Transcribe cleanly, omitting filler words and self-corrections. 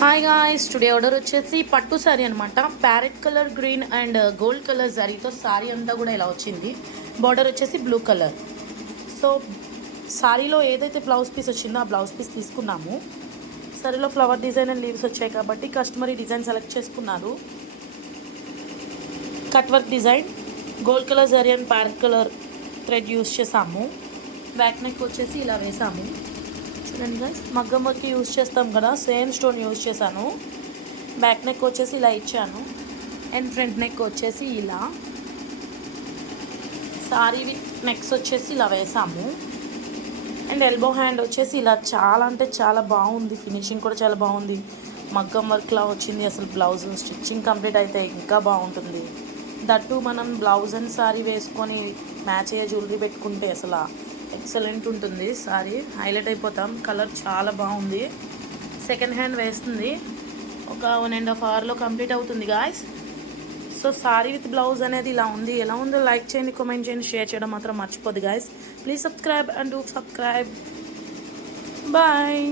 Hi guys, today order వచ్చేసి పట్టు శారీ అనమాట. Parrot colour, green and gold colour శారీతో శారీ అంతా కూడా ఇలా వచ్చింది. బార్డర్ వచ్చేసి బ్లూ కలర్. సో శారీలో ఏదైతే బ్లౌజ్ పీస్ వచ్చిందో ఆ బ్లౌజ్ పీస్ తీసుకున్నాము. శారీలో ఫ్లవర్ డిజైన్ అండ్ లీవ్స్ వచ్చాయి కాబట్టి కస్టమర్ ఈ డిజైన్ సెలెక్ట్ చేసుకున్నారు. Cut work design, gold colour sari and parrot colour thread use చేసాము. బ్యాక్ నెక్ వచ్చేసి ఇలా వేసాము. చూడండి గైస్, మగ్గం వర్క్ యూజ్ చేస్తాం కదా, సేమ్ స్టోన్ యూజ్ చేశాను. బ్యాక్ నెక్ వచ్చేసి ఇలా ఇచ్చాను అండ్ ఫ్రంట్ నెక్ వచ్చేసి ఇలా. సారీ నెక్స్ వచ్చేసి ఇలా వేసాము అండ్ ఎల్బో హ్యాండ్ వచ్చేసి ఇలా. చాలా అంటే చాలా బాగుంది, ఫినిషింగ్ కూడా చాలా బాగుంది. మగ్గం వర్క్లా వచ్చింది. అసలు బ్లౌజ్ స్టిచ్చింగ్ కంప్లీట్ అయితే ఇంకా బాగుంటుంది. దట్టు మనం బ్లౌజ్ అండ్ సారీ వేసుకొని మ్యాచ్ అయ్యే జ్యువెలరీ పెట్టుకుంటే అసలు ఎక్సలెంట్ ఉంటుంది. సారీ హైలైట్ అయిపోతాం. కలర్ చాలా బాగుంది. సెకండ్ హ్యాండ్ వేస్తుంది. ఒక 1.5 అవర్లో కంప్లీట్ అవుతుంది guys. So sorry with blouse అనేది ఇలా ఉంది. ఎలా ఉందో లైక్ చేయండి, కామెంట్ చేయండి, షేర్ చేయడం మాత్రం మర్చిపోద్దు guys. Please subscribe and do subscribe. Bye.